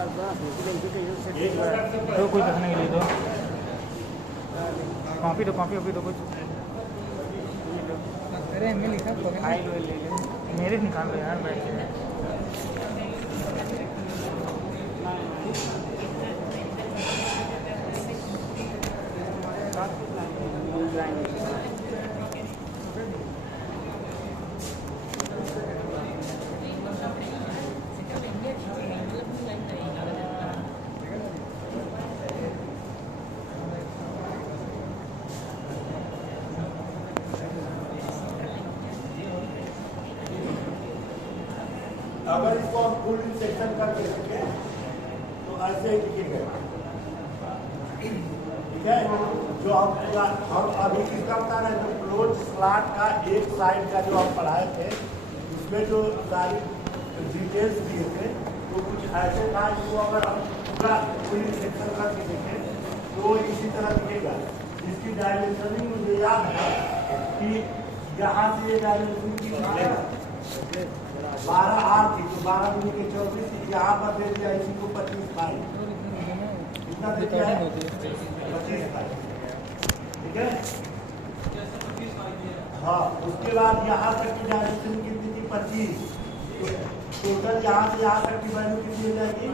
तो कुछ रखने के लिए दो कॉपी दो कुछ। अरे मैं लिखा मेरे निकाल लो यार बैठ के। अगर इसको हम फुल सेक्शन करके रखेंगे तो ऐसे ही दिखेगा, ठीक है। जो हम अभी किसका बता रहे हैं, जो क्लोज स्लॉट का एक साइड का जो हम पढ़ाए थे उसमें जो सारी डिटेल्स दिए थे तो कुछ ऐसे था जिसको अगर हम पूरा फुल सेक्शन करके देखें तो इसी तरह दिखेगा। जिसकी डायमेंशनिंग मुझे याद है कि यहाँ से ये डायमेंशनिंग की 12 आर थी तो 12 दूनी के 24, यहाँ पर दे दिया इसी को 25 फाइव, कितना दे दिया है 25 फाइव, ठीक है। हाँ, उसके बाद यहाँ तक की डायमेंशन कितनी थी 25, टोटल यहाँ से यहाँ तक की वैल्यू कितनी हो जाएगी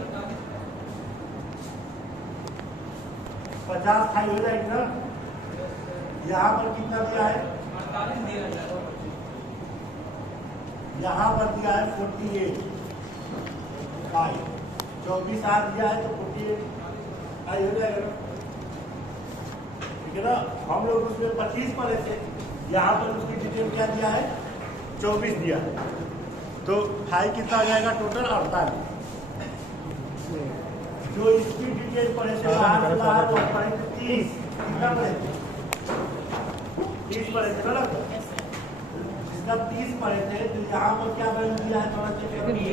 50 फाइव हो जाएगी ना। यहाँ पर कितना दिया है, यहाँ पर दिया है 48 फाइव, 24 आर दिया है तो 48 आई हो जाएगा, ठीक है ना। हम लोग उसमें 25 पढ़े थे, यहाँ पर उसकी डिटेल क्या दिया है 24 दिया है, तो फाइव कितना आ जाएगा टोटल 48। जो इसकी डिटेल पढ़े थे बाहर पढ़े थे 30, कितना पढ़े थे 30 पढ़े थे ना, जब 30 पढ़े थे तो यहाँ पर क्या वैल्यू दिया है थोड़ा चेक करिए,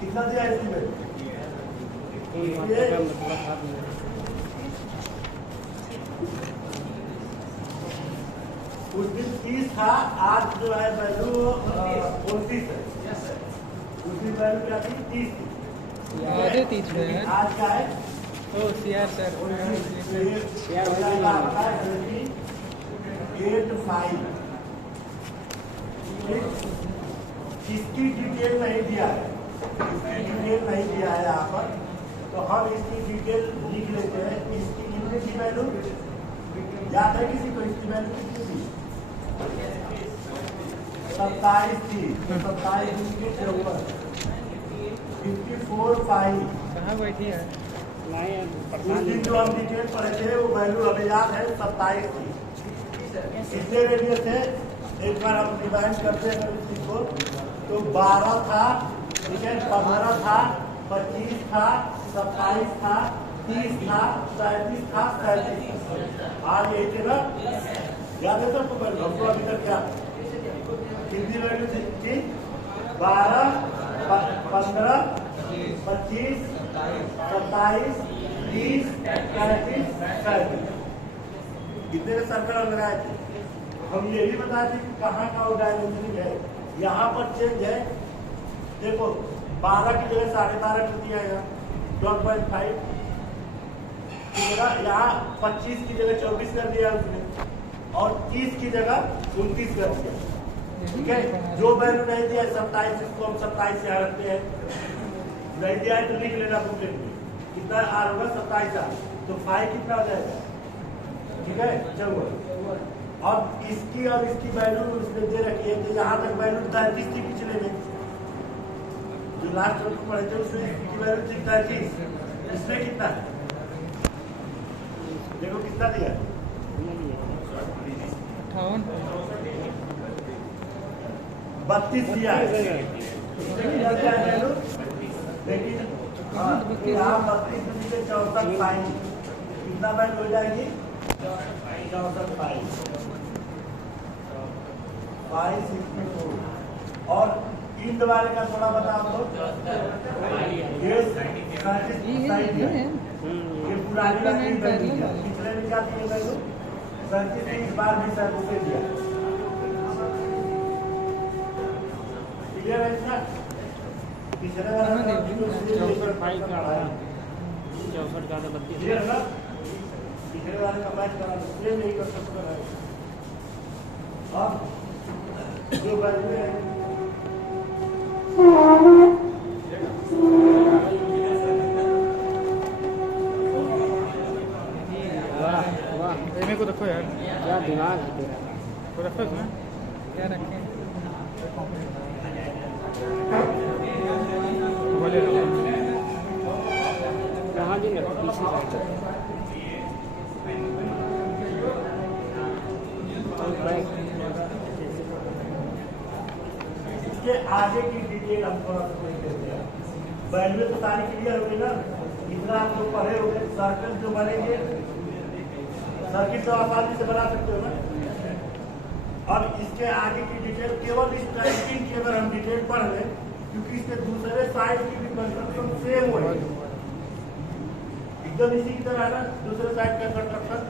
कितना दिया है इसकी वैल्यू, उस दिन 30 था, आज जो है वैल्यू 29 है। उस दिन वैल्यू क्या थी 30 थी, आज क्या है ओ सीआर सर 85। इसकी डिटेल नहीं दिया है, इसकी डिटेल नहीं दिया है यहाँ पर, तो हम इसकी डिटेल लिख लेते हैं। इसकी कितने की वैल्यू याद है किसी को, इसकी वैल्यू कितनी थी 27 थी, 27 के 54 फाइव। कहाँ बैठी है उस दिन जो हम डिटेल पढ़े थे वो वैल्यू हमें याद है 27 थी। कितने रेडियस है, एक बार हम डिवाइड करते हैं इसको, तो 12 था, ठीक है, 15 था, 25 था, 27 था, 30 था, 37 था, 37 आज यही थे ना, याद है सबको हमको अभी तक क्या कितनी वैल्यू थी 12, 15, 25, 27, 30, 37, 37 कितने सर्कल लगाए थे। हम ये भी बताए थे कि कहाँ का वो डायमेंशनिंग है, यहाँ पर चेंज है, देखो 12 की जगह 12.5 कर दिया है, 12.5 की जगह यहाँ 25 की जगह 24 कर दिया उसने, और 30 की जगह 29 कर दिया, ठीक है। जो वैल्यू नहीं दिया 27, इसको हम 27 यहाँ रखते हैं, नहीं दिया है तो लिख लेना बुकलेट में, कितना आर होगा 27 आर, तो 5 कितना हो जाएगा, ठीक है। चलो अब इसकी और इसकी वैल्यू उसने दे रखी है, तो यहाँ तक वैल्यू 33 थी पिछले में, जो लास्ट में पढ़े थे उसमें इसकी वैल्यू थी 33, इसमें कितना है देखो कितना दिया 32 दिया है, लेकिन यहाँ 32 से 64 फाइन कितना वैल्यू हो जाएगी 64 फाइन 564। और इंद वाले का थोड़ा बताओ तो ये पुरानी पिछले में क्या दिए वैल्यू 37, इस बार भी सर उसे दिया, क्लियर है इसका। तीसरे वाला हाँ, काम जो सीधे लेकर 64 का आया। 64 का 32 क्लियर है ना? तीसरे वाले का मैच करा दो, सेम नहीं कर सकते हैं। अब जो वैल्यू है वाह वाह मेरे को देखो यार क्या दिमाग है तेरा। को रखो इसमें क्या रखें? बोले कहाँ भी रखो पीछे साइड। इसके आगे की डिटेल हम थोड़ा सा देख लेते हैं। वैल्यू तो सारी क्लियर हो गई ना, इतना आप लोग पढ़े हो गए। सर्कल जो बनेंगे, सर्किट तो आसानी से बना सकते हो ना। और इसके आगे की डिटेल केवल इस टाइपिंग की अगर हम डिटेल पढ़ लें, क्योंकि इसके दूसरे साइड की भी कंस्ट्रक्शन सेम हो एकदम इसी की तरह है ना, दूसरे साइड का कंस्ट्रक्शन।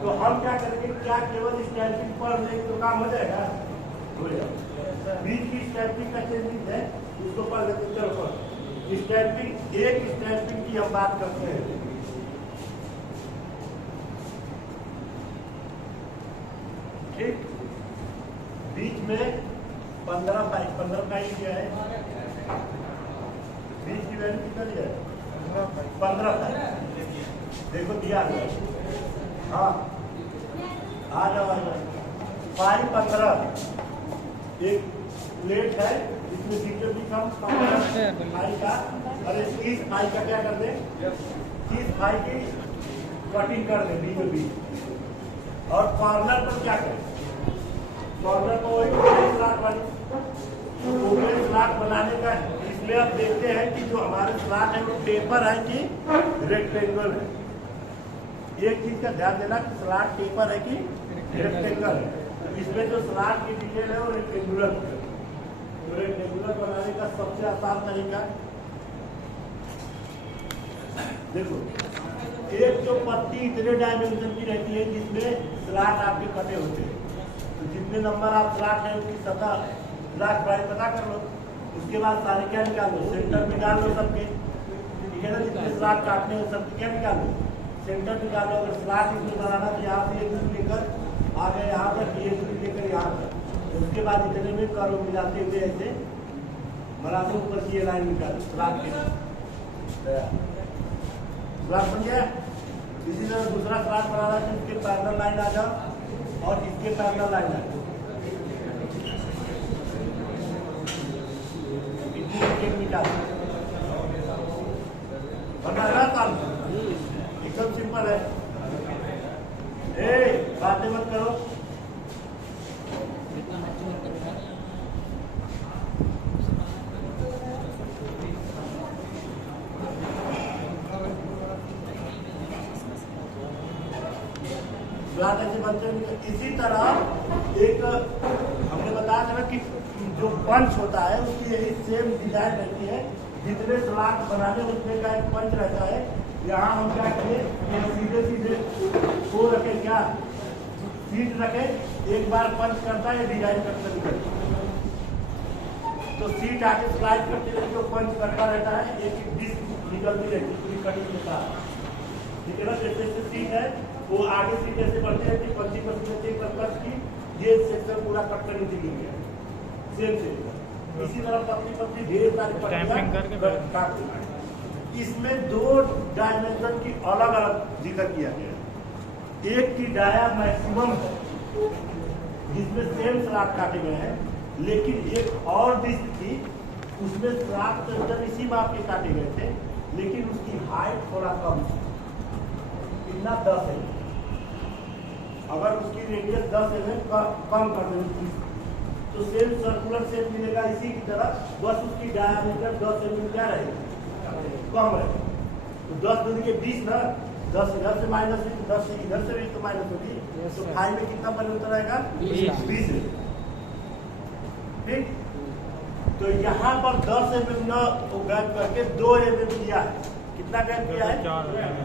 तो हम क्या करेंगे, क्या केवल इस टाइपिंग पढ़ लें तो काम हो जाएगा? हो जाएगा। बीच की स्टैम्पिंग का चेंजिंग है, उसको पढ़ लेते। चलो स्टैम्पिंग, एक स्टैम्पिंग की हम बात करते हैं। ठीक, बीच में 15 पाई क्या है? बीच की वैल्यू कितना दिया है? 15 पाई। देखो दिया है। हाँ आ जाओ। पाई 15 एक प्लेट है, इसमें बीचों बीच हम पाई का, अरे इस पाई का क्या कर दें, इस पाई की कटिंग कर दें बीचों बीच। और कॉर्नर पर क्या करें, कॉर्नर पर वही स्लॉट वाली स्लॉट बनाने का। इसमें आप देखते हैं कि जो हमारे स्लॉट है वो टेपर है कि रेक्टेंगल है। एक चीज का ध्यान देना कि स्लॉट टेपर है कि रेक्टेंगल है। इसमें जो स्लॉट की डिटेल है वो रेक्टेंगुलर है। तो रेक्टेंगुलर बनाने का सबसे आसान तरीका, देखो एक जो पत्ती इतने डायमेंशन की रहती है जिसमें स्लॉट आपके कटे होते हैं, तो जितने नंबर आप स्लॉट है उसकी सतह स्लॉट प्राइस पता कर लो। उसके बाद सारे क्या निकाल लो, सेंटर निकाल लो सबके, ठीक है ना। जितने स्लॉट काटने हैं सबके क्या निकाल लो, सेंटर निकाल लो। अगर स्लॉट इसमें बनाना तो यहाँ से एक दूरी लेकर आ गए यहाँ तक, ये दूरी लेकर यहाँ तक। उसके बाद इतने में कर्व मिलाते हुए ऐसे बनाते ऊपर की ये लाइन निकालो स्लॉट के, स्लॉट बन गया। इसी तरह दूसरा स्लॉट बनाना है, इसके पैरेलल लाइन आ जाओ और इसके पैरेलल लाइन आ जाओ, निकालो। बनाना काम एकदम सिंपल है। बातें मत करो। ऐसे बनते हैं। इसी तरह एक हमने बताया था ना कि जो पंच होता है उसकी यही सेम डिजाइन रहती है। जितने स्लॉट बनाने उतने का एक पंच रहता है। यहाँ हम क्या करें, सीधे सीधे को रखे, क्या सीट रखे, एक बार पंच करता है डिजाइन करता निकलता है। तो सीट आगे स्लाइड करते रहती है, पंच करता रहता है, एक डिस्क निकलती रहती है पूरी कटिंग के साथ, ठीक है ना। जैसे जैसे सीट है वो आगे सीट ऐसे बढ़ती रहती है, 25% की ये सेक्शन पूरा कट कर नीचे गिर गया सेम से। इसी तरह पतली पतली ढेर सारी पट्टियां काट देना। इसमें दो डायमेंशन की अलग अलग जिक्र किया गया। एक की डाया मैक्सिमम है जिसमें सेम स्लॉट काटे गए हैं, लेकिन एक और डिस्क थी उसमें स्लॉट सेंटर इसी माप के काटे गए थे, लेकिन उसकी हाइट थोड़ा कम थी, कितना 10 है। अगर उसकी रेडियस 10 है कम कर दें तो सेम सर्कुलर शेप मिलेगा इसी की तरह, बस उसकी डायमीटर 10 mm क्या रहेगी, कम रहेगा। तो 10 दूनी के 20 ना, 10 इधर से माइनस हुई, 10 इधर से भी तो माइनस होगी, तो फाई में कितना परिवर्तन आएगा, 20। ठीक, तो यहाँ पर 10 mm न गैप करके 2 mm दिया है। कितना गैप किया है,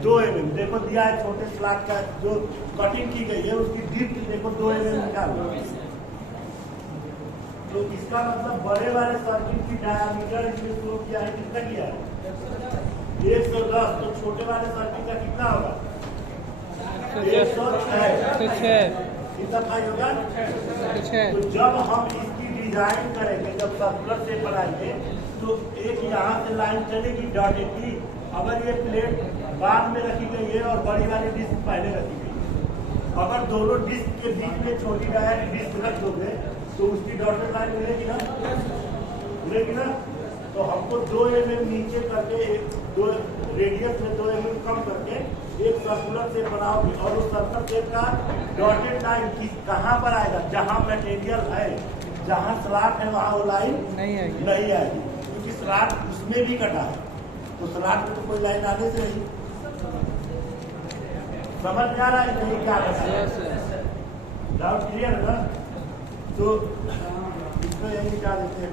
2 mm। देखो दिया है छोटे स्लॉट का जो कटिंग की गई है उसकी डीप देखो 2 mm निकालो। तो इसका मतलब बड़े वाले सर्किट की डायमीटर इसमें शो किया है, कितना किया है 110। तो छोटे वाले सर्किट का कितना होगा 106। कितना भाई होगा। तो जब हम इसकी डिजाइन करेंगे, जब सर्कुलर शेप बनाएंगे तो एक यहाँ से लाइन चलेगी डॉटेड की। अगर ये प्लेट बाद में रखी गई है और बड़ी वाली डिस्क पहले रखी गई है, अगर दोनों डिस्क के बीच में छोटी डिस्क रख दोगे तो उसकी डॉटेड लाइन मिलेगी ना, मिलेगी ना। तो हमको 2 mm नीचे करके 2 रेडियस में 2 mm कम करके एक सर्कुलर शेप बनाओगे और उस सर्कुलर शेप का डॉटेड लाइन कहाँ पर आएगा, जहाँ मटेरियल है, जहाँ स्लॉट है वहाँ वो लाइन नहीं आएगी क्योंकि स्लॉट उसमें भी कटा है। तो स्लॉट में तो कोई लाइन आने से नहीं। समझ में आ रहा है नहीं क्या डाउट क्लियर है ना। तो इसको यही क्या देते हैं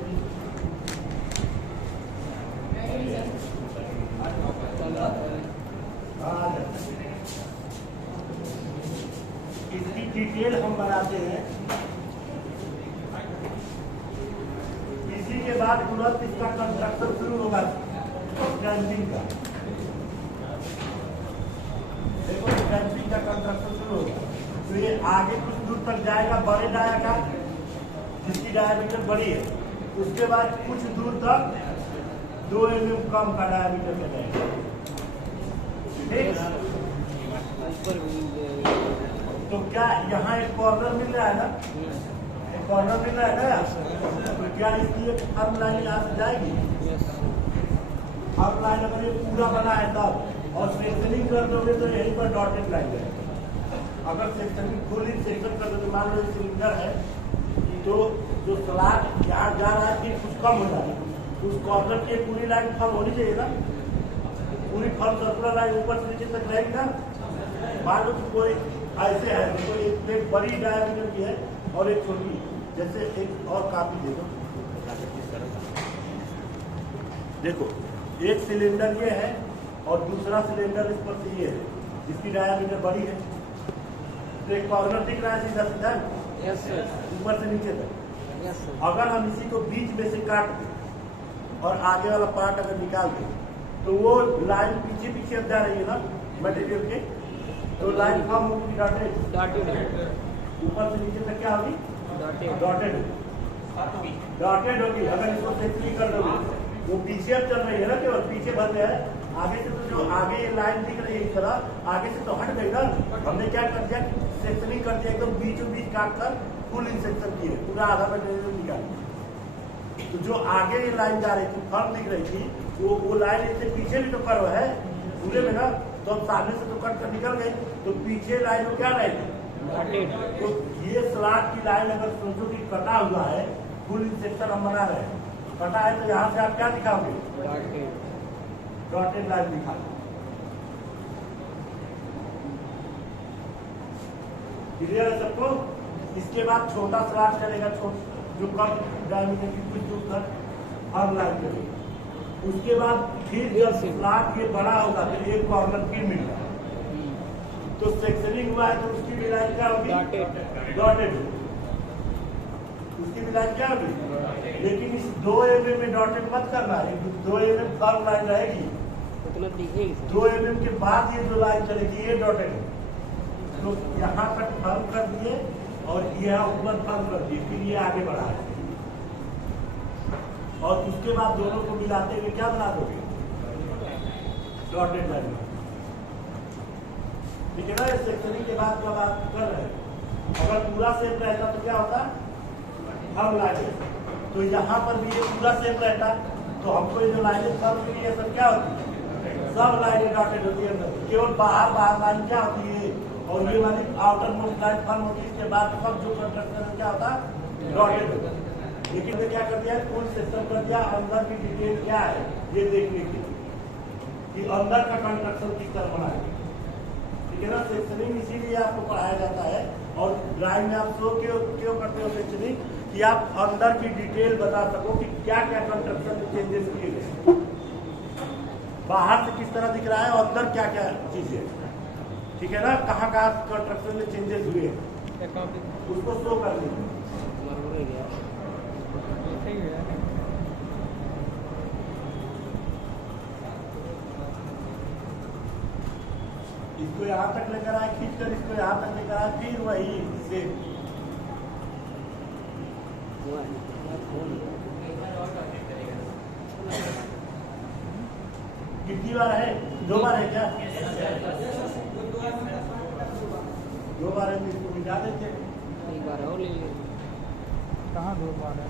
इसकी डिटेल हम बनाते हैं। इसी के बाद तुरंत इसका कंस्ट्रक्शन शुरू होगा कैंपिंग का। देखो कैंपिंग का कंस्ट्रक्शन शुरू होगा तो ये आगे कुछ दूर तक जाएगा बड़े डाया का, जिसकी डायमीटर बड़ी है। उसके बाद कुछ दूर तक 2 mm कम का डायमीटर में जाएगा। तो क्या यहाँ एक कॉर्नर मिल रहा है ना, एक कॉर्नर मिल रहा है ना। तो क्या इसकी एक फर्म लाइन यहाँ से जाएगी। फर्म लाइन अगर ये पूरा बना है तब और सेक्शनिंग कर दोगे तो यहीं पर डॉटेड लाइन जाएगी। अगर सेक्शनिंग फुल सेक्शन कर दो, मान लो सिलेंडर है तो जो स्लॉट यहाँ जा रहा है फिर कुछ कम हो जाएगा। उस कॉर्नर की पूरी लाइन फर्म होनी चाहिए ना, पूरी फर्म सर्कुलर लाइन ऊपर से नीचे तक रहेगी ना। मान लो कि कोई ऐसे है, कोई एक प्लेट बड़ी डायमीटर की है और एक छोटी, जैसे एक और कापी दे दो। देखो एक सिलेंडर ये है और दूसरा सिलेंडर इस पर से ये है, जिसकी डायमीटर बड़ी है। तो एक कॉर्नर दिख रहा है सीधा सीधा ऊपर से नीचे तक। अगर हम इसी को बीच में से काट दें और आगे वाला पार्ट अगर निकाल दें तो वो लाइन पीछे पीछे अब जा रही है ना मटेरियल के, तो लाइन कम होगी डॉटेड, ऊपर से नीचे तक क्या होगी डॉटेड होगी। अगर इसको सेक्शनिंग कर दोगे वो पीछे अब चल रही है ना, केवल पीछे भर गया है। आगे से तो जो आगे ये लाइन दिख रही है इस तरह, आगे से तो हट गई ना। हमने क्या कर दिया, सेक्शनिंग कर दिया, एकदम बीचों बीच काट कर फुल इंसेक्शन किए, पूरा आधा मटेरियल निकाल। तो जो आगे ये लाइन जा रही थी, फर्म दिख रही थी, वो लाइन इससे पीछे भी तो कर्व है पूरे में ना। तो अब सामने से तो कट कर निकल गई, तो पीछे लाइन में क्या रहेगी। तो ये स्लॉट की लाइन अगर सोचो कि कटा हुआ है, फुल इंसेक्शन हम बना रहे हैं, कटा है तो यहाँ से आप क्या दिखाओगे डॉटेड लाइन दिखा। क्लियर है सबको। इसके बाद छोटा स्लॉट चलेगा, जो कम डायमीटर की कुछ दूर तक हर लाइन चलेगी। उसके बाद फिर जब स्लॉट ये बड़ा होगा तो एक कॉर्नर फिर मिल रहा है, तो सेक्शनिंग हुआ है तो उसकी भी लाइन क्या होगी डॉटेड। उसकी भी लाइन क्या होगी, लेकिन इस 2 mm में डॉटेड मत करना है। 2 mm फर्म लाइन रहेगी, 2 mm के बाद ये जो लाइन चलेगी ये डॉटेड है। तो यहाँ तक फर्म कर दिए और यहाँ ऊपर फर्म कर दिए, फिर ये आगे बढ़ा है और उसके बाद दोनों को मिलाते हुए क्या बना दोगे डॉटेड लाइन। ठीक है ना। सेक्शनिंग के बाद जब आप कर रहे हैं, अगर पूरा सेप रहता तो क्या होता हम लाइन, तो यहाँ पर भी ये पूरा सेप रहता तो हमको ये जो लाइनें सब के लिए सब क्या होती सब लाइनें डॉटेड होती है। केवल बाहर लाइन क्या होती है और ये वाली आउटर मोस्ट लाइन फर्म होती है। इसके बाद सब जो कंस्ट्रक्शन क्या होता डॉटेड होता है। लेकिन क्या कर दिया, फुल सिस्टम कर दिया, अंदर की डिटेल क्या है ये देखने के लिए कि अंदर का कंस्ट्रक्शन किस तरह बना है। ठीक है ना। सेक्शनिंग इसीलिए आपको पढ़ाया जाता है और ड्राइंग में आप क्यों करते हो सेक्शनिंग, कि आप अंदर की डिटेल बता सको कि क्या क्या कंस्ट्रक्शन में चेंजेस किए गए, बाहर से किस तरह दिख रहा है और अंदर क्या क्या चीजें। ठीक है ना। कहाँ कहाँ कंस्ट्रक्शन में चेंजेस हुए उसको शो कर दीजिए। सही है। इसको यहाँ तक लेकर आए, खींच कर इसको यहाँ तक लेकर आए, फिर वही से कितनी बार है? 2 बार है क्या? 2 बार है तो इसको मिटा देते हैं। एक बार और ले लीजिए। कहाँ 2 बार है?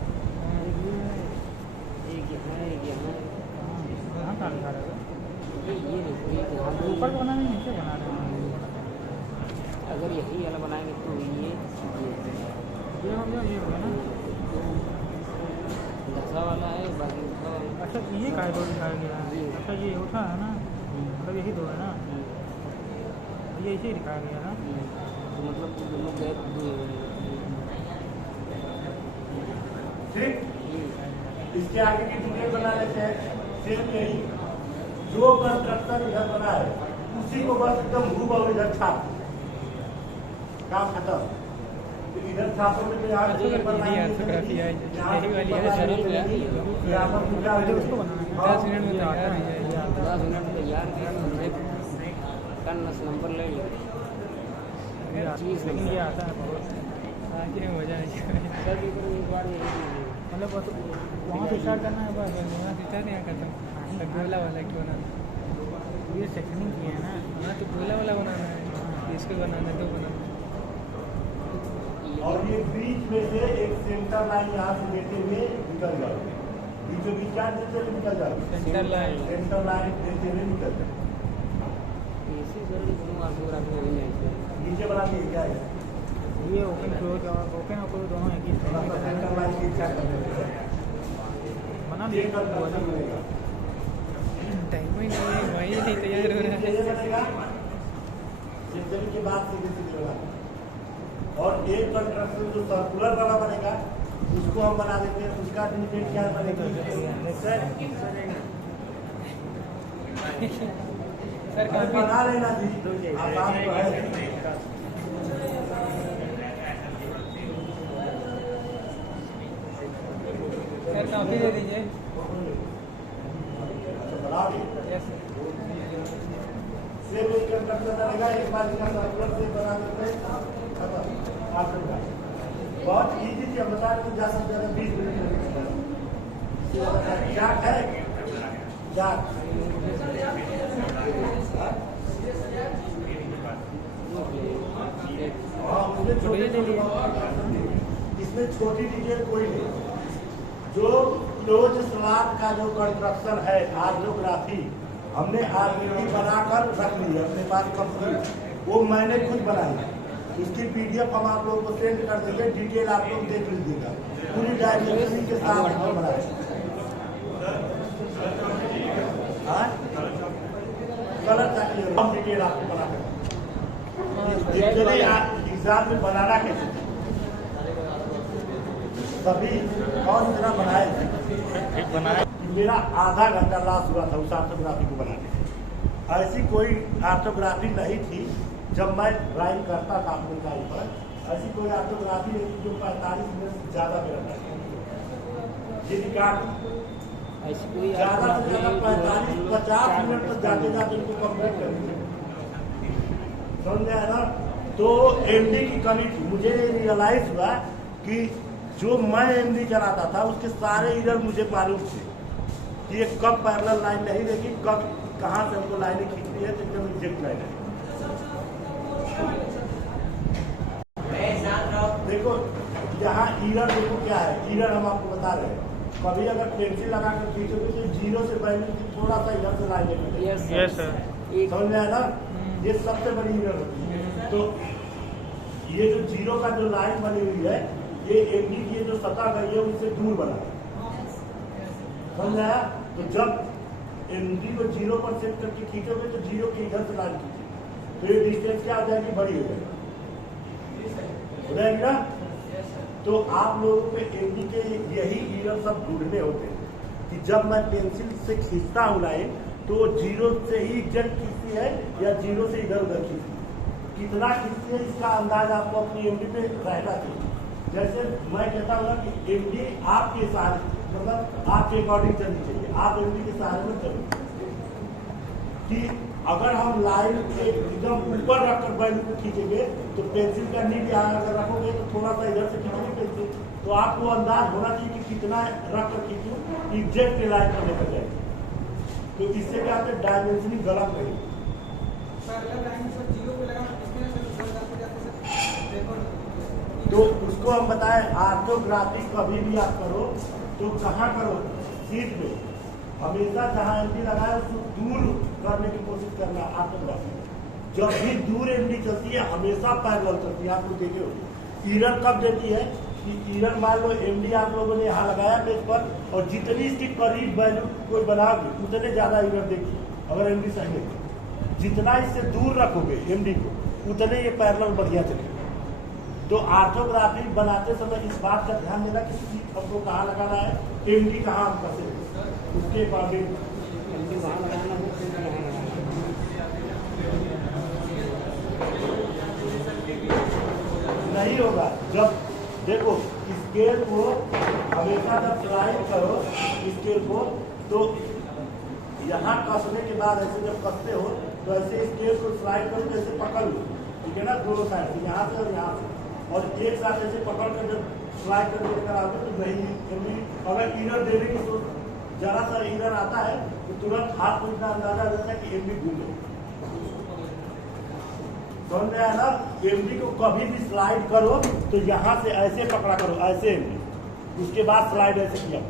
एक यहाँ एक यहाँ। कहाँ कहाँ लिखा रहेगा? ये देखो एक यहाँ पे। ऊपर का बनाने नीचे बना रहे हैं? अगर यही वाला बनाएंगे तो ये हो गया, ये हो गया ना। दसा वाला है, बाकी उठा वाला। अच्छा ये का 2 दिखाया गया है? अच्छा ये उठा है ना, मतलब यही 2 है ना, ये इसे दिखाया गया ना। तो मतलब दोनों गैप दो ठीक, इसके आगे की डिटेल बना लेते हैं। सेम यही जो कंस्ट्रक्शन इधर बना है उसी को बस एकदम हूबहू इधर छाप, काम खत्म। तो इधर छापोगे तो यहाँ से पेपर लाइन ऑर्थोग्राफी है, यहाँ से यही वाली पेपर है, लाइन सरल है। मिलेगी, यहाँ पर पूरा उसको बनाना है 10 मिनट में तैयार है ये। 10 मिनट तैयार है। कन्नस नंबर ले लो। लेकिन ये आता है बहुत आगे मजा नहीं है। सर एक बार यही कीजिए। मतलब वहाँ से स्टार्ट करना है, बस वहाँ से स्टार्ट नहीं करता। गोला वाला क्यों बनाना? ये सेक्शनिंग किए हैं ना। हाँ तो गोला वाला बनाना है, इसको बनाना है, 2 बनाना है। और ये बीच में से एक सेंटर लाइन यहाँ से देते हुए निकल जाओ, बीचों बीच क्या देते हुए निकल जाओ, सेंटर लाइन देते हुए निकल जाओ। इसी सर दोनों ऑर्थोग्राफी हो जाएगी। नीचे बना दिए क्या है? ये ओपन क्लोज और ओपन और क्लोज दोनों एक ही सेंटर लाइन की इच्छा कर देते हैं। बना दिए। ये कंस्ट्रक्शन बनेगा। टाइम ही नहीं है, वही नहीं तैयार हो रहा है। ये बनेगा सिस्टम के बाद सीधे सीधे बना। और एक कंस्ट्रक्शन जो सर्कुलर वाला बनेगा उसको हम बना देते हैं। उसका डिटेल क्या बनेगी? सर अरे बना लेना जी, आसान तो है। सर काफी दे दीजिए। बना दिए। यस सेम एक कंस्ट्रक्शन बनेगा, एक बार इसका सर्कुलर से बना देते हैं, खत्म। बहुत इजी थी, हम बता रहे ज़्यादा से ज़्यादा 20 मिनट में। जाट है, जाट हाँ, इसमें छोटी डिटेल कोई नहीं। जो क्लोज स्लॉट का जो कंस्ट्रक्शन है आर्योग्राफी, हमने आरबीटी बनाकर रख ली है अपने पास कंप्लीट, वो मैंने खुद बनाई। उसकी पीडीएफ हम आप लोगों को सेंड कर देंगे, डिटेल आप लोग देख लीजिएगा, पूरी डायरेक्शन के साथ हमने बनाया। कलर चाहिए हम डिटेल आपको बना कर एग्जाम में बनाना कैसे सभी कौन इतना बनाए। मेरा आधा घंटा लॉस हुआ था उस ऑर्थोग्राफी को बनाने में। ऐसी कोई ऑर्थोग्राफी नहीं थी जब मैं ड्राइंग करता था अपने टाइम पर, ऐसी कोई ऑर्थोग्राफी नहीं थी जो 45 मिनट से ज़्यादा मेरा टाइम। ये रिकॉर्ड ऐसी कोई ज़्यादा से ज़्यादा 45-50 मिनट तक जाते जाते इनको कंप्लीट करेंगे, समझ आया ना। तो एमडी की कमी थी। मुझे रियलाइज हुआ कि जो मैं एमडी चलाता था उसके सारे इधर मुझे मालूम थे कि ये कब पैरेलल लाइन नहीं रहेगी, कब कहाँ से हमको लाइनें खींचनी है, तो एकदम एग्जैक्ट लाइन है। देखो यहाँ ईरर देखो क्या है, ईरर हम आपको बता रहे हैं। कभी अगर पेंसिल लगा कर खींचोगे तो 0 से पहले थोड़ा सा इधर से लाइन निकलेगी। यस सर, समझ में आया ना, ये सबसे बड़ी ईरर होती है। तो ये जो 0 का जो लाइन बनी हुई है, ये एमडी की जो सतह गई है उससे दूर बना है, समझ में आया। तो जब एमडी को 0 पर सेट करके खींचोगे तो 0 के इधर से लाइन खींचेगी, तो ये डिस्टेंस क्या हो जाएगी, बड़ी हो जाएगी, हो जाएगी ना। तो आप लोगों पे एमडी के यही ईरर सब ढूंढने होते हैं कि जब मैं पेंसिल से खींचता हूँ लाइन तो 0 से ही एग्जैक्ट खींचती है या 0 से इधर उधर खींचती है, कितना खींचती है इसका अंदाज आपको अपनी एमडी पे रहना चाहिए। जैसे मैं कहता हूँ कि एमडी आपके सहारे, मतलब आपके अकॉर्डिंग चलनी चाहिए, आप एमडी के सहारे में चलो। कि अगर हम लाइन के एकदम ऊपर रखकर वैल्यू को खींचेंगे तो पेंसिल का नीड यहाँ अगर रखोगे तो थोड़ा सा इधर से खींचेंगे पेंसिल, तो आपको अंदाज होना चाहिए कि कितना रख कर खींचूँ एग्जैक्ट लाइन पर लेकर जाएंगे। तो इससे क्या होता है, डायमेंशनिंग गलत नहीं। तो उसको हम बताएं, आर्थोग्राफी कभी भी आप करो तो कहाँ करो, सीट में हमेशा जहाँ एमडी लगाए उसको दूर करने की कोशिश करना। आर्थोग्राफी जब भी दूर एमडी चलती है हमेशा पैरेलल चलती है। आप लोग देखे हो ईरन कब देती है कि ईरन मान लो एमडी आप लोगों ने यहाँ लगाया पेज पर, और जितनी इसकी करीब वैल्यू कोई बनाओगे उतने ज्यादा ईरन देगी। अगर एमडी सही है जितना इससे दूर रखोगे एमडी को उतने ये पैरेलल बढ़िया चलेगा। तो आर्थोग्राफी बनाते समय इस बात का ध्यान देना कि सीट हमको कहाँ लगाना है, एमडी कहाँ हम फंसे, उसके अकॉर्डिंग नहीं होगा। जब देखो स्केल को हमेशा जब स्लाइड करो स्केल को, तो यहाँ कसने के बाद ऐसे जब कसते हो तो ऐसे स्केल को स्लाइड करो, जैसे पकड़ लो, ठीक है ना, दोनों साइड से, यहाँ से और यहाँ से, और एक साथ ऐसे पकड़ कर जब स्लाइड कर लेकर आओगे तो नहीं। अगर इरर देने की तो जरा सा इरर आता है तो तुरंत हाथ को इतना अंदाजा रहता है कि एमडी घूमे। समझ में आया ना? एमडी को कभी भी स्लाइड करो तो यहाँ से ऐसे पकड़ा करो, ऐसे एमडी, उसके बाद स्लाइड ऐसे किया,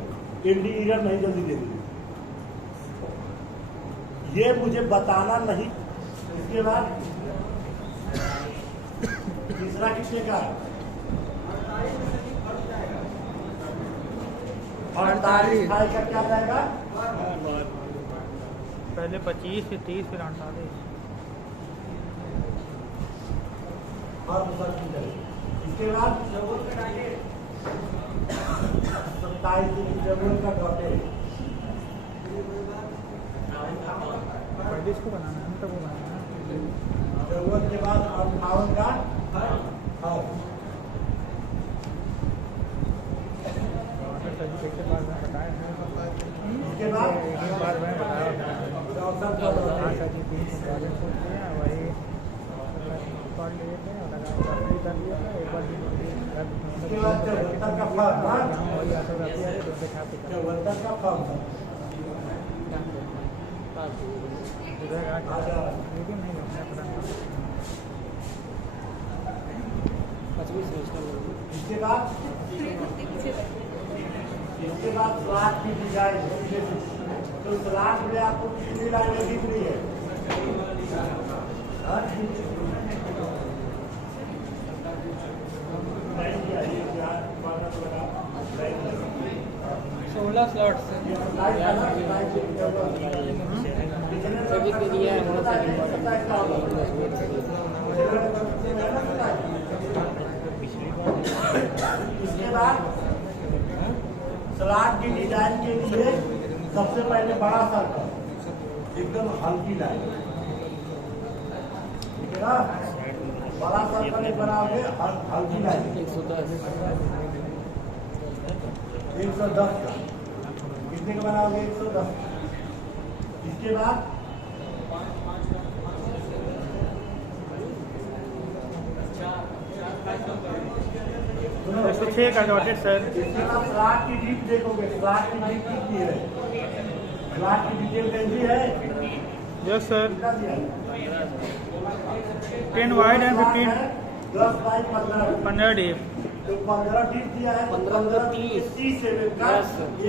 एमडी इरर नहीं जल्दी दे देगी। ये मुझे बताना नहीं। इसके बाद तीसरा किसने का है? 48 का क्या जाएगा? पहले 25 फिर 30 फिर 48। इसके बाद 27 का डॉटे को बनाना है, तब वो बनाना है। जरूरत के बाद 58 का इसके बाद मैं बताया वही पढ़ लिए थे और लगा कर लिया था एक बार। इसके बाद 74 का फॉर्म, वही ऑटोग्राफी है, तो देखा 74 का फॉर्म लेकिन नहीं लगता पता नहीं। इसके बाद स्लाट की डिजाइन, तो स्लाट में आपको कितनी लाइनें दिख रही है? 16 स्लॉट्स सभी के लिए है, बहुत सारी इसके बाद सलाद की डिजाइन के लिए सबसे पहले बड़ा सर्कल, एकदम हल्की लाइन, ठीक है ना? बड़ा सर्कल एक बनाओगे, हल्की लाइन 110 का, कितने का बनाओगे? 110। इसके बाद 106 का डॉटेड सर। इसके बाद स्लाट की डीप देखोगे, स्लाट की डीप कितनी है? स्लाट की डिटेल कैसी है? Yes sir. कितना दिया है? 10 वाइड एंड 15 10 बाई 15 डीप। तो 15 डीप दिया है, 15 30 एमएम का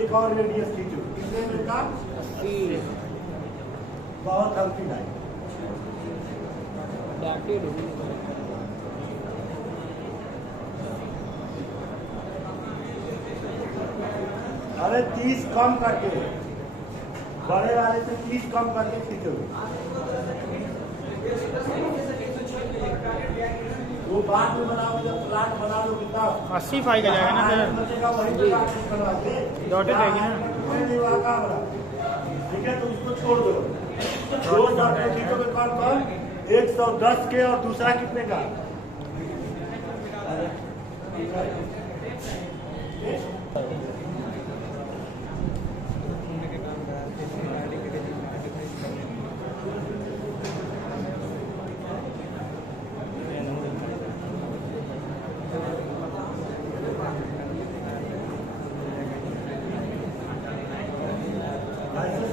एक और रेडियस खींचो, कितने एमएम का? 80। बहुत हल्की लाइन। अरे 30 कम करके, बड़े वाले से 30 कम करके खींचो। वो बाद में बनाओगे, जब प्लाट बना लो कितना 80 फाई का जाएगा ना सर? वही डॉटेड रहेगी ना? ठीक है, तो उसको छोड़ दो। दो डॉट खींचोगे कौन कौन? 110 के और दूसरा कितने का?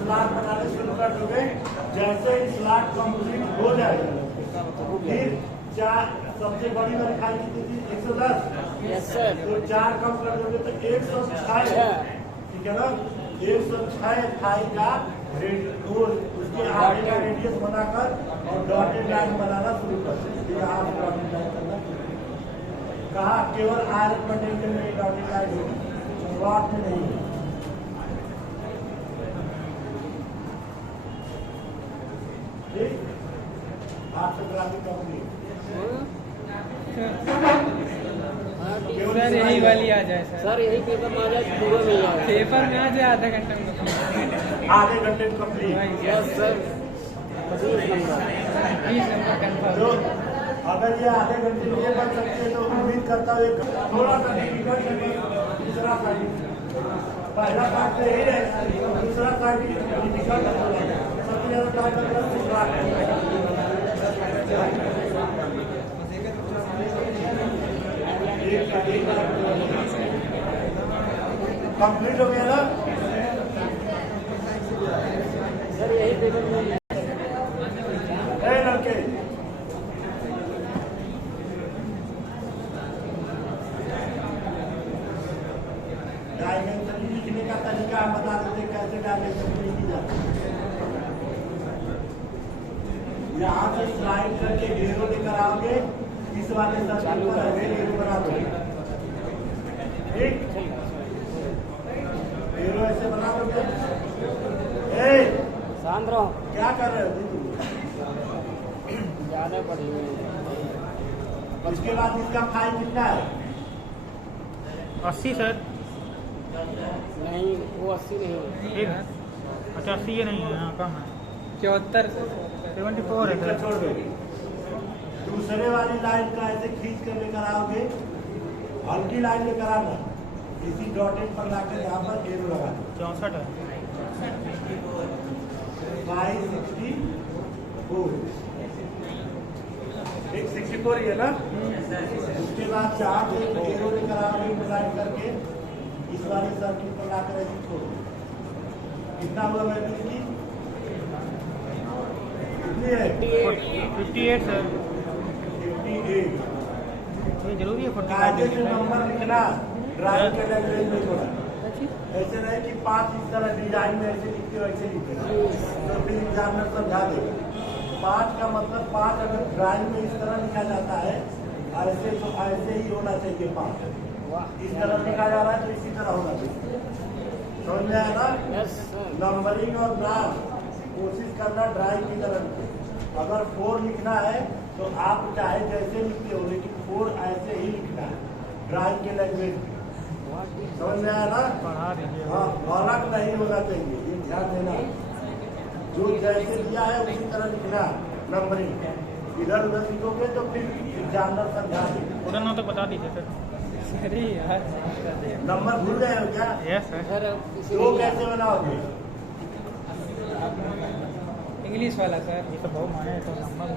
स्लॉट बनाने शुरू कर दोगे, जैसे ही स्लॉट कंप्लीट हो जाएगा फिर चार सबसे बड़ी वाली खाई कितनी थी 110। Yes sir. तो 4 कम कर दोगे तो 106, ठीक है ना। 106 खाई का उसके आगे का रेडियस बनाकर और डॉटेड लाइन बनाना शुरू कर सकते। यहाँ से डॉटेड लाइन करना कहा, केवल आयरन मटेरियल में डॉटेड लाइन होगी, स्लॉट में नहीं। ठीक, आपसे ग्राफिक कंप्लीट। सर यही वाली आ जाए सर। सर यही पेपर में आ जाए पूरा मिल जाएगा। पेपर में आ जाए आधा घंटे में। आधे घंटे complete. Yes sir. 20 number confirm. तो अगर ये आधे घंटे में ये बन सकते हैं तो उम्मीद करता हूँ थोड़ा सा डिफिकल्ट है। दूसरा पहला पार्ट तो यही है, दूसरा पार्ट डिफिकल्ट है। सबसे ज्यादा टाइम लगता है दूसरा। कंप्लीट हो गया ना सर यही पेपर में लड़के। डायमेंशन लिखने का तरीका हम बता देते कैसे डायमेंशन लिखी जाती है। यहाँ से स्लाइड करके घेरो लेकर आओगे, इस वाले सर्कल पर घेरो बना दो। ठीक, घेरो ऐसे बना दोगे। शांत रहो। क्या कर रहे हो? ज्यादा पढ़ी हुई। उसके बाद इसका फाइन कितना है? 80 सर। नहीं वो 80 नहीं है। 85 ये नहीं है, हाँ कम है। 74 74 है इसका छोड़ दो। दूसरे वाली लाइन का ऐसे खींच कर लेकर आओगे, हल्की लाइन लेकर आना, इसी डॉटेड पर लाकर यहाँ पर एरो लगा दो। 64 है। 564 164 ही है ना। उसके बाद चार एरो लेकर आओगे, लाइन करके इस वाली सर्किल पर लाकर ऐसे छोड़ो। कितना हुआ वैल्यू इसकी? कितनी है? 58 सर। 58। ये जरूरी है। कायदे से नंबर लिखना ड्राइंग के लैंग्वेज में थोड़ा ऐसे रहे कि 5 इस तरह डिजाइन में ऐसे लिखते हो, ऐसे लिखते तो फिर एग्जामिनर समझा देगा। 5 का मतलब 5 अगर ड्राइंग में इस तरह लिखा जाता है ऐसे, तो ऐसे ही होना चाहिए। 5 इस तरह लिखा जा रहा है तो इसी तरह होना चाहिए। समझ में आया ना? Yes sir. नंबरिंग और नाम कोशिश करना ड्राइंग की तरह लिखे। अगर 4 लिखना है तो आप चाहे जैसे लिखते हो, लेकिन 4 ऐसे ही लिखना है ड्राइंग के लैंग्वेज में। समझ में आया ना? पढ़ा दीजिए। हाँ, गलत नहीं होना चाहिए, ये ध्यान देना। जो जैसे दिया है उसी तरह लिखना नंबरिंग। इधर उधर लिखोगे तो फिर एग्जामिनर समझा देगा। पूरा नाम तक बता दीजिए सर। अरे यार नंबर भूल गए हो क्या? Yes sir. सर दो कैसे बनाओगे? इंग्लिश वाला सर। ये तो बहुत माने तो नंबर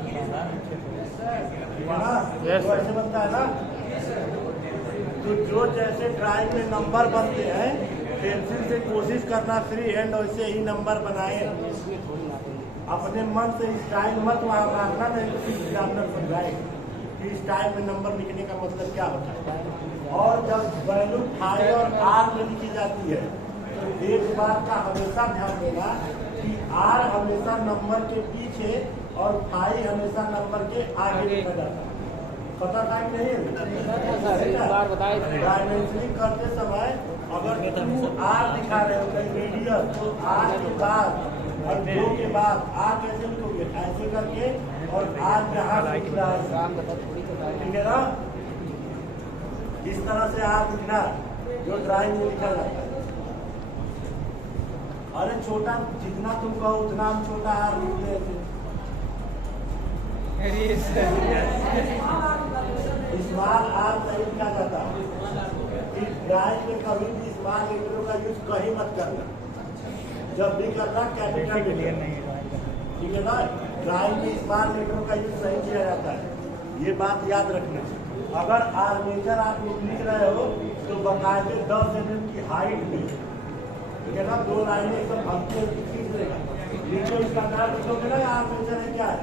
yes. तो ऐसे बनता है ना। तो जो जैसे ड्राइंग में नंबर बनते हैं, पेंसिल से कोशिश करना फ्री हैंड वैसे ही नंबर बनाए। अपने मन से स्टाइल मत वहाँ मारना, नहीं तो एग्जामिनर समझाए कि स्टाइल में नंबर लिखने का मतलब क्या होता है। और जब वैल्यू फाई और आर में लिखी जाती है तो एक बात का हमेशा ध्यान देना कि आर हमेशा नंबर के पीछे और फाई हमेशा नंबर के आगे लिखा जाता है। पता था कि नहीं? बार बताए थे। डायमेंशनिंग करते समय अगर तुम आर दिखा रहे हो कहीं रेडियस, तो आर के बाद और 2 के बाद आर कैसे लिखोगे? ऐसे करके और आर यहाँ लिखना है, ठीक है ना? इस तरह से आर लिखना जो ड्राइंग में लिखा जाता है। अरे छोटा जितना तुम कहो उतना हम छोटा आर लिखते हैं। स्मॉल आर नहीं लिखा जाता। इस ड्राइंग में कभी भी स्मॉल लेटरों का यूज कहीं मत करना। जब भी करना कैपिटल लेटर, ठीक है ना? ड्राइंग में स्मॉल लेटरों का यूज नहीं किया जाता है, ये बात याद रखना। अगर आर्मेचर आप लिख रहे हो तो बाकायदे 10 mm की हाइट में ठीक है ना, 2 लाइनें एकदम भक्ति खींच देगा। नीचे उसका नाम लिखोगे ना, आर्मेचर है क्या है,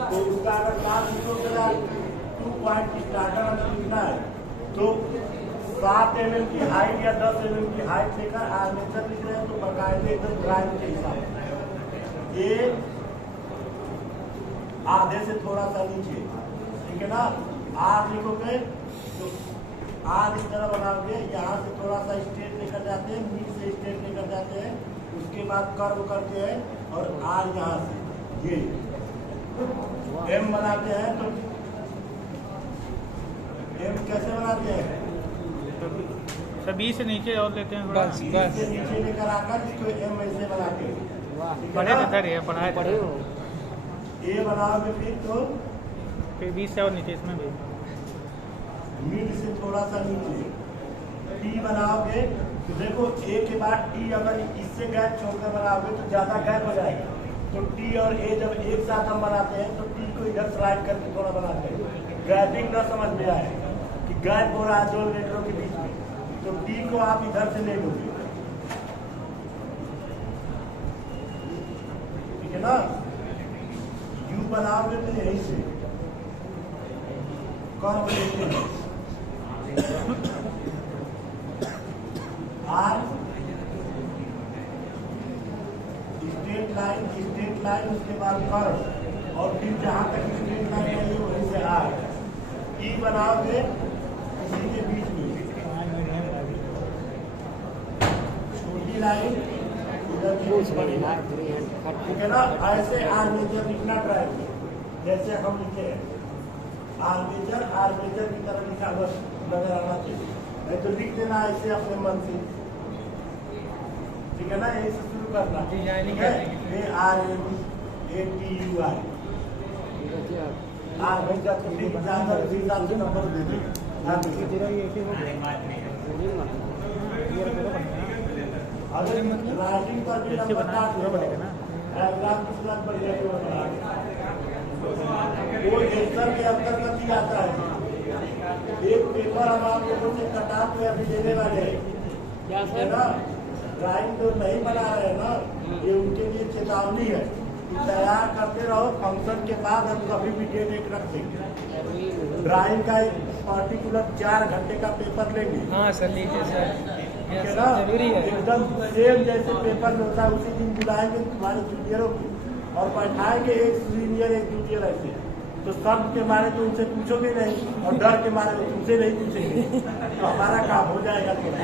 तो उसका अगर नाम लिखोगे ना 2 पॉइंट स्टार्टर में लिखना है तो 7 mm की हाइट या 10 mm की हाइट लेकर आर्मेचर लिख रहे हैं तो बकायदे एकदम ड्राइव के हिसाब से ये आधे से थोड़ा सा नीचे, ठीक है ना। आर लिखोगे तो आर इस तरह बनाओगे, यहाँ से थोड़ा सा स्ट्रेट लेकर जाते हैं, नीचे से स्ट्रेट लेकर जाते हैं, उसके बाद कर्व करते हैं और आर यहाँ से ये एम बनाते हैं। तो एम कैसे बनाते हैं, सभी से नीचे और लेते हैं बस से बस नीचे लेकर आकर इसको एम ऐसे बनाते हैं, वाह ठीक है पढ़े ना? तो सर ये पढ़ाए पढ़े हो ए बनाओगे फिर 20 से और नीचे इसमें भी मिड से थोड़ा सा नीचे टी बनाओगे तो देखो ए के बाद टी अगर इससे गैप छोड़कर बनाओगे तो ज्यादा गैप हो जाएगा। तो टी और ए जब एक साथ हम बनाते हैं तो टी को इधर स्लाइड करके थोड़ा बनाते हैं, गैपिंग न समझ में आए कि गैप हो रहा है 2 लेटरों के बीच में, तो टी को आप इधर से ले लोगे, ठीक है ना। यू बनाओगे तो यहीं से कर्व लेते हैं, आर स्ट्रेट लाइन उसके बाद कर्व और फिर जहां तक स्ट्रेट लाइन है वहीं से आर। ई बनाओगे इसी के बीच में छोटी लाइन इधर की पूछ बीच रही में, ना फ्री हैंड ठीक है ना। ऐसे आर्मेचर लिखना ट्राई करें जैसे हम लिखे हैं, आर्मेचर की तरह लिखा बस नजर आना चाहिए, नहीं तो लिख देना ऐसे अपने मन से, ठीक है ना। यही से शुरू करना, डिजाइनिंग ठीक है। करने ARMATUR आर्मेचर तो ठीक ज्यादा हिसाब से नंबर दे देगा। अगर राइटिंग पर भी ऐसे नंबर बनाना पूरा बढ़ेगा ना। पैराग्राफ की सूरत बढ़िया क्यों बना, वो एक्सल के अंतर्गत ही आता है। एक पेपर हम आप लोगों से कटाप में अभी देने वाले हैं, क्या है सर ना। ड्राइंग जो नहीं बना रहे हैं ना, ये उनके लिए चेतावनी है कि तैयार करते रहो, फंक्शन के बाद हम कभी भी डेट एक रख देंगे। ड्राइंग का एक पर्टिकुलर 4 घंटे का पेपर लेंगे, हाँ सर लीजिए सर, ठीक है ये ना। जरूरी है। एकदम सेम जैसे पेपर में होता है उसी दिन बुलाएंगे तुम्हारे जूनियरों को और बैठाएंगे, एक सीनियर एक जूनियर ऐसे, तो सब के मारे तो उनसे पूछोगे नहीं और डर के मारे तो तुमसे नहीं पूछेंगे, तो हमारा काम हो जाएगा थोड़ा।